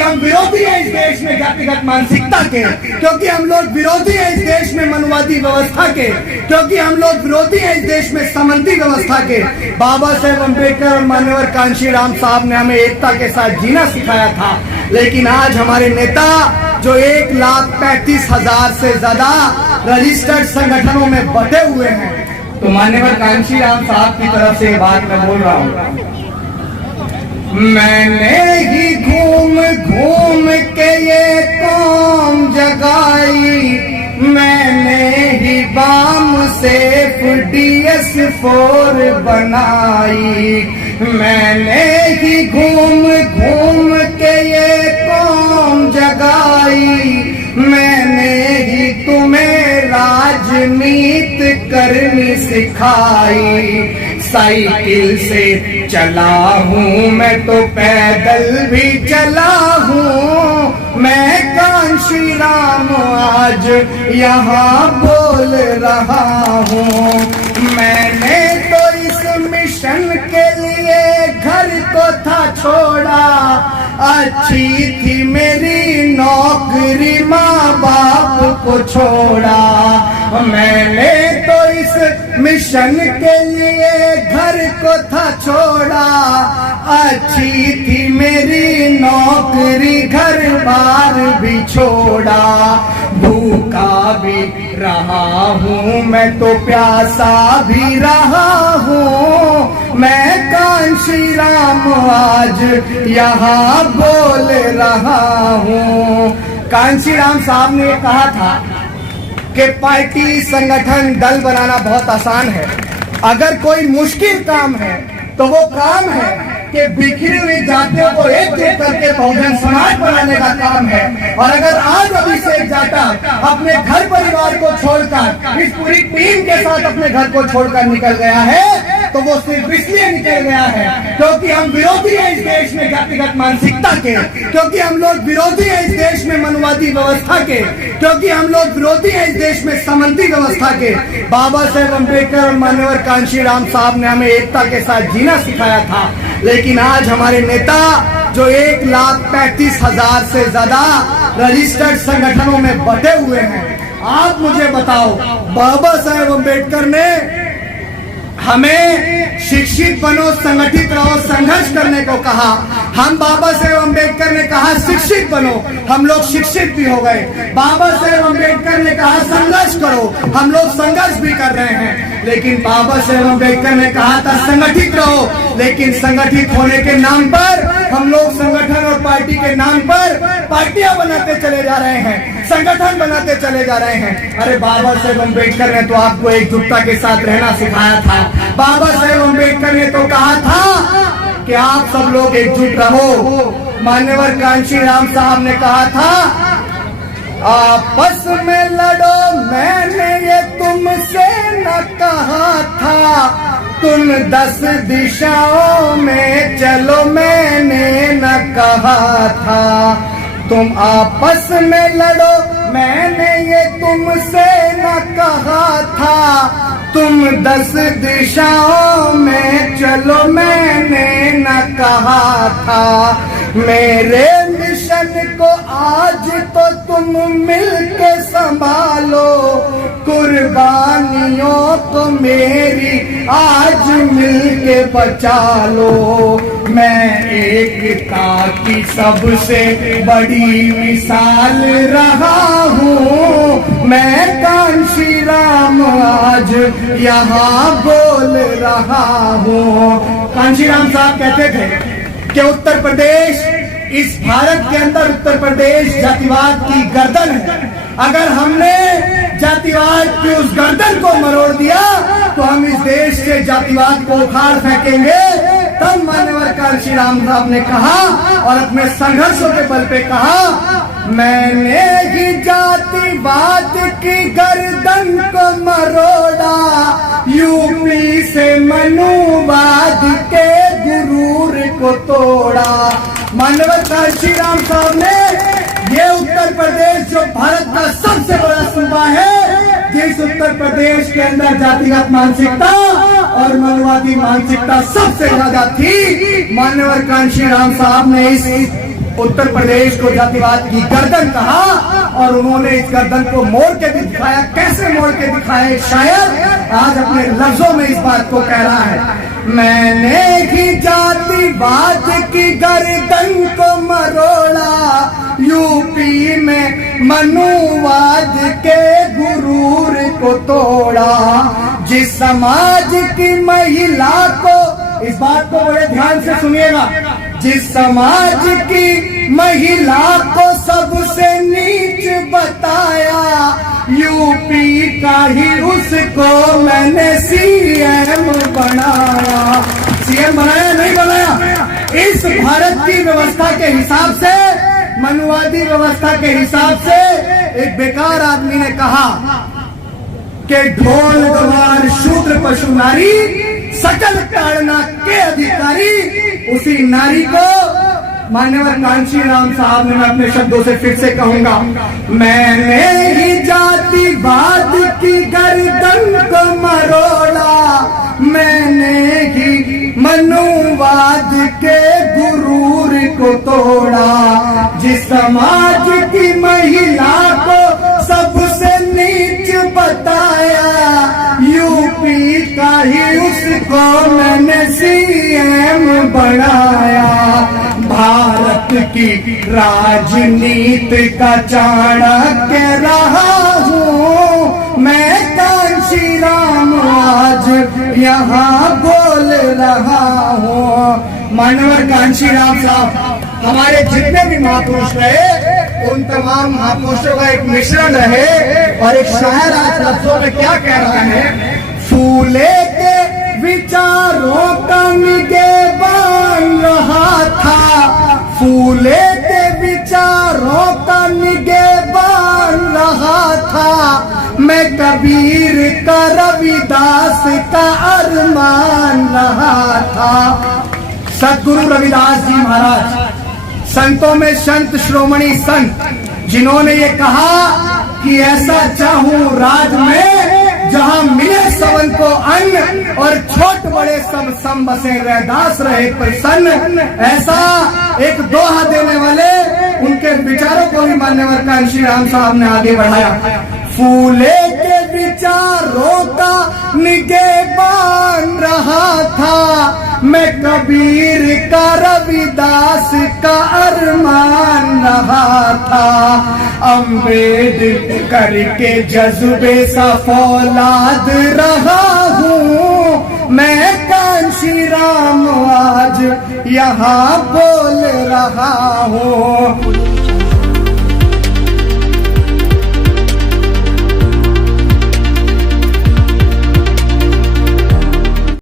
हम विरोधी हैं इस देश में जातिगत मानसिकता के, क्योंकि हम लोग विरोधी हैं इस देश में मनुवादी व्यवस्था के, क्योंकि हम लोग विरोधी हैं इस देश में सामंती व्यवस्था के। बाबा साहेब अम्बेडकर और मान्यवर कांशीराम साहब ने हमें एकता के साथ जीना सिखाया था, लेकिन आज हमारे नेता जो 1,35,000 से ज्यादा रजिस्टर्ड संगठनों में बटे हुए हैं, तो मान्यवर कांशीराम साहब की तरफ से बात मैं बोल रहा हूँ। मैंने ही घूम घूम के ये कौम जगाई, मैंने ही बाम से DS4 बनाई, मैंने ही घूम घूम के ये कौम जगाई, मैंने ही तुम्हें राजनीति करनी सिखाई। साइकिल से चला हूँ मैं तो पैदल भी चला हूँ, मैं कांशीराम आज यहाँ बोल रहा हूँ। मैंने तो इस मिशन के लिए घर को था छोड़ा, अच्छी थी मेरी नौकरी माँ बाप को छोड़ा। मैंने तो इस मिशन के लिए घर को था छोड़ा, अच्छी थी मेरी नौकरी घर बार भी छोड़ा। भूखा भी रहा हूँ मैं तो प्यासा भी रहा हूँ, मैं कांशीराम आज यहाँ बोल रहा हूँ। कांशीराम साहब ने कहा था कि पार्टी संगठन दल बनाना बहुत आसान है, अगर कोई मुश्किल काम है तो वो काम है कि बिखरी हुई जातियों को एकजुट करके बहुजन समाज बनाने का काम है। और अगर आज अभिषेक जाटा अपने घर परिवार को छोड़कर इस पूरी टीम के साथ अपने घर को छोड़कर निकल गया है, तो वो सिर्फ इसलिए निकल गया है क्योंकि हम विरोधी हैं इस देश में जातिगत मानसिकता के, क्योंकि हम लोग विरोधी हैं इस देश में मनुवादी व्यवस्था के, क्योंकि हम लोग विरोधी हैं इस देश में सामंती व्यवस्था के। बाबा साहेब अम्बेडकर और मान्यवर कांशीराम साहब ने हमें एकता के साथ जीना सिखाया था, लेकिन आज हमारे नेता जो 1,35,000 से ज्यादा रजिस्टर्ड संगठनों में बटे हुए हैं, आप मुझे बताओ, बाबा साहेब अम्बेडकर ने हमें शिक्षित बनो, संगठित रहो, संघर्ष करने को कहा। हम बाबा साहेब अम्बेडकर ने कहा शिक्षित बनो, हम लोग शिक्षित भी हो गए। बाबा साहेब अम्बेडकर ने कहा संघर्ष करो, हम लोग संघर्ष भी कर रहे हैं। लेकिन बाबा साहेब अम्बेडकर ने कहा था संगठित रहो, लेकिन संगठित होने के नाम पर हम लोग संगठन और पार्टी के नाम पर पार्टियां बनाते चले जा रहे हैं, संगठन बनाते चले जा रहे हैं। अरे बाबा साहेब अम्बेडकर ने तो आपको एकजुटता के साथ रहना सिखाया था। बाबा साहेब अम्बेडकर ने तो कहा था कि आप सब लोग एकजुट रहो। मान्यवर कांशीराम साहब ने कहा था आपस में लड़ो, मैंने ये तुमसे न कहा था, तुम 10 दिशाओं में चलो, मैंने न कहा था। तुम आपस में लड़ो, मैंने ये तुमसे न कहा था, तुम 10 दिशाओं में चलो, मैंने न कहा था। मेरे मिशन को आज तो तुम मिलके संभालो, कुर्बानियों को मेरी आज मिलके बचा लो। मैं एकता की सबसे बड़ी मिसाल रहा हूँ, मैं कांशीराम आज यहाँ बोल रहा हूँ। कांशीराम साहब कहते थे कि उत्तर प्रदेश, इस भारत के अंदर उत्तर प्रदेश जातिवाद की गर्दन है। अगर हमने जातिवाद की उस गर्दन को मरोड़ दिया तो हम इस देश से जातिवाद को उखाड़ फेंकेंगे। तब मान्यवर कांशीराम साहब ने कहा और अपने संघर्षों के बल पे कहा, मैंने ही जातिवाद की गर्दन को मरोड़ा, यूपी से मनुवाद के गुरूर को तोड़ा। मान्यवर कांशीराम साहब ने ये उत्तर प्रदेश जो भारत का सबसे बड़ा सूबा है, जिस उत्तर प्रदेश के अंदर जातिगत मानसिकता और मनुवादी मानसिकता सबसे ज्यादा थी, मान्यवर कांशीराम साहब ने इस उत्तर प्रदेश को जातिवाद की गर्दन कहा और उन्होंने इस गर्दन को मोड़ के भी दिखाया। कैसे मोड़ के दिखाए? शायद आज अपने लफ्जों में इस बात को कह रहा है, मैंने ही जातिवाद की गर्दन को मरोड़ा, यूपी में मनुवाद के गुरूर को तोड़ा। जिस समाज की महिला को, इस बात को बड़े ध्यान से सुनिएगा, जिस समाज की महिला को सबसे नीच बताया, यूपी का ही उसको मैंने सीएम बनाया। सीएम बनाया नहीं बनाया? इस भारत की व्यवस्था के हिसाब से, मनुवादी व्यवस्था के हिसाब से एक बेकार आदमी ने कहा कि ढोल गवार शूद्र पशु नारी, सकल ताड़ना के अधिकारी। उसी नारी को मान्यवर कांशीराम साहब ने, मैं अपने शब्दों से फिर से कहूंगा, मैंने ही जातिवाद की गर्दन को मरोड़ा, मैंने ही मनुवाद के गुरूर को तोड़ा। जिस समाज की महिला को सबसे नीच बताया, यूपी का ही उसको मैंने सीएम बनाया। भारत की राजनीति का चाणक्य रहा हूँ मैं, कांशीराम आज यहाँ बोल रहा हूँ। मानवर कांशीराम साहब हमारे जितने भी महापुरुष रहे, उन तमाम महापुरुषों का एक मिश्रण रहे। और एक शायर आज लफ्जों में क्या कह रहा है, फूले के विचारों का निगहबान रहा था, फूले के विचारों का निगहबान रहा था, मैं कबीर का रविदास का अरमान रहा था। सदगुरु रविदास जी महाराज, संतों में संत श्रोमणी संत, जिन्होंने ये कहा कि ऐसा चाहूं राज में जहां मिले सबन को अन्न और छोट बड़े सब सम बसे रैदास रहे प्रसन्न। ऐसा एक दोहा देने वाले उनके विचारों को भी मान्यवर कांशीराम साहब ने आगे बढ़ाया। फूले के विचारों का निगहबान रहा था, मैं कबीर का रविदास का अरमान रहा था। अम्बेडकर के जज्बे सा फौलाद रहा हूँ मैं, कांशीराम आज यहाँ बोल रहा हूँ।